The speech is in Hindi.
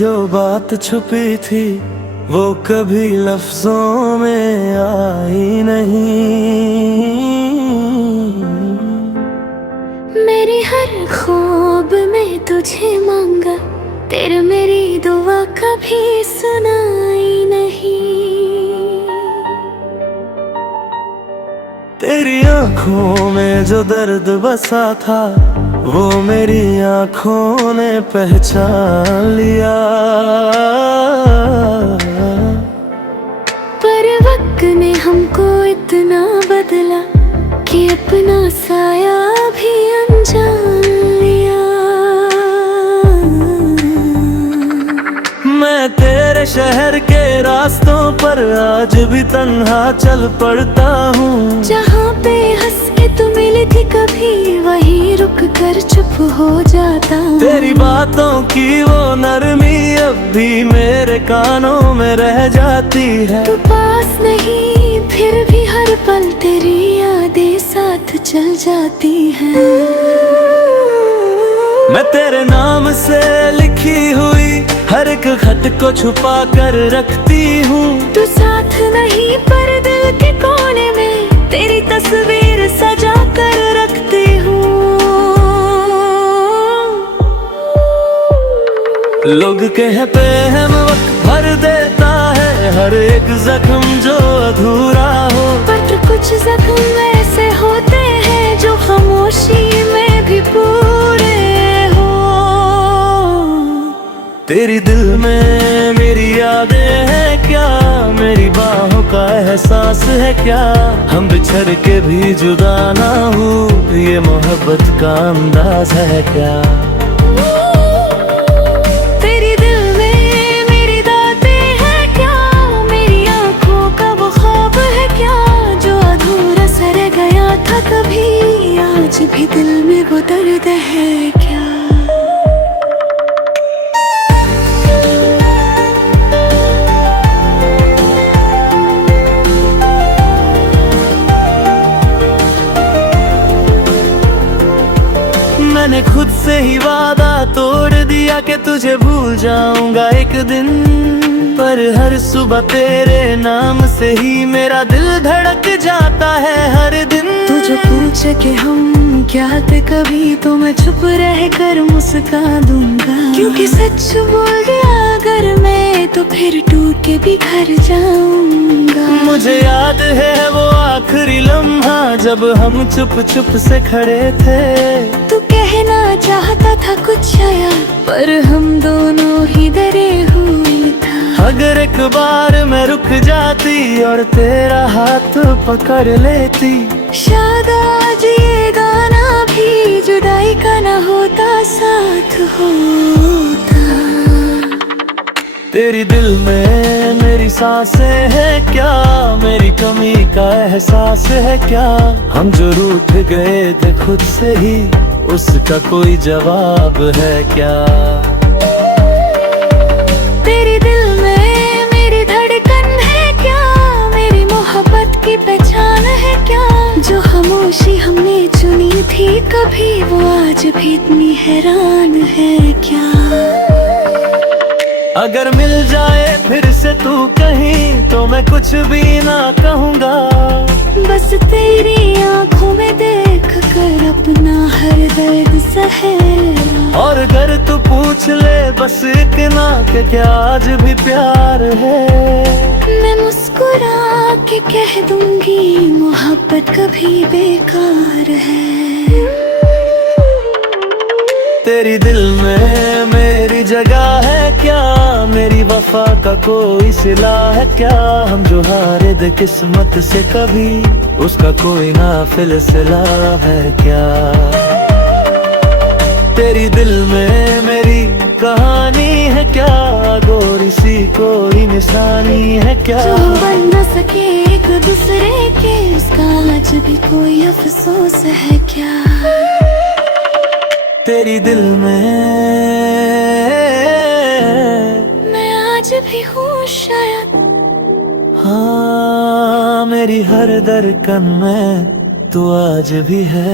जो बात छुपी थी वो कभी लफ्जों में आई नहीं। मेरी हर ख्वाब में तुझे मांगा, तेरे मेरी दुआ कभी सुनाई नहीं। तेरी आंखों में जो दर्द बसा था वो मेरी आंखों ने पहचान लिया। पर वक्त ने हमको इतना बदला कि अपना साया भी अनजान लिया। मैं तेरे शहर के रास्तों पर आज भी तन्हा चल पड़ता हूँ। जहाँ पे हंस के तू मिली थी कभी वहीं रुक कर चुप हो जाता। तेरी बातों की वो नरमी अब भी मेरे कानों में रह जाती है। तू पास नहीं फिर भी हर पल तेरी यादें साथ चल जाती हैं। मैं तेरे नाम से लिखी हुई हर एक खत को छुपा कर रखती हूँ। तू साथ नहीं पर दिल के कोने में तेरी तस्वीर सजा कर रखती हूँ। लोग कहते हैं मैं वक्त भर देता है हर एक जख्म जो अधूरा हो। पर कुछ जख्म ऐसे होते हैं जो खामोशी में भी पूरे हो। तेरी दिल में मेरी यादें हैं क्या, मेरी बाहों का एहसास है क्या। हम बिछड़ के भी जुदा ना हो ये मोहब्बत का अंदाज है क्या। तेरी दिल में मेरी बातें हैं क्या, मेरी आंखों का वो ख्वाब है क्या। जो अधूरा सा रह गया था कभी आज भी दिल में वो दर्द है क्या। मैंने खुद से ही वादा तोड़ दिया कि तुझे भूल जाऊंगा एक दिन। पर हर सुबह तेरे नाम से ही मेरा दिल धड़क जाता है हर दिन। तू जो पूछे कि हम क्या थे कभी तो मैं चुप रह कर मुस्का दूंगा। क्योंकि सच बोल दिया अगर मैं तो फिर टूट के भी घर जाऊंगा। मुझे याद है वो आखिरी लम्हा जब हम चुप चुप से खड़े थे। तू कहना चाहता था कुछ शायद पर हम दोनों ही डरे हुए था। अगर एक बार मैं रुक जाती और तेरा हाथ पकड़ लेती शायद आज ये गाना भी जुदाई का ना होता साथ होता। तेरी दिल में मेरी सांसें हैं क्या, मेरी कमी का एहसास है क्या। हम जो रूठ गए थे खुद से ही उसका कोई जवाब है क्या। तेरी दिल में मेरी धड़कन है क्या, मेरी मोहब्बत की पहचान है क्या। जो खामोशी हमने चुनी थी कभी वो आज भी इतनी हैरान है क्या। अगर मिल जाए फिर से तू कहीं तो मैं कुछ भी ना कहूँगा। बस तेरी आंखों में देख कर अपना हर दर्द सहे। और अगर तू पूछ ले बस इतना कि क्या आज भी प्यार है। मैं मुस्कुरा के कह दूंगी मोहब्बत कभी बेकार है। तेरी दिल में मेरी जगह है क्या, मेरी वफा का कोई सिला है क्या। हम जो हारे दे किस्मत से कभी उसका कोई नाफिल सिला है क्या। तेरी दिल में मेरी कहानी है क्या, गोरी सी कोई निशानी है क्या। जो बन न सके एक दूसरे के उसका आज भी कोई अफसोस है क्या। तेरी दिल में मैं आज भी हूँ शायद। हाँ मेरी हर धड़कन में तू आज भी है।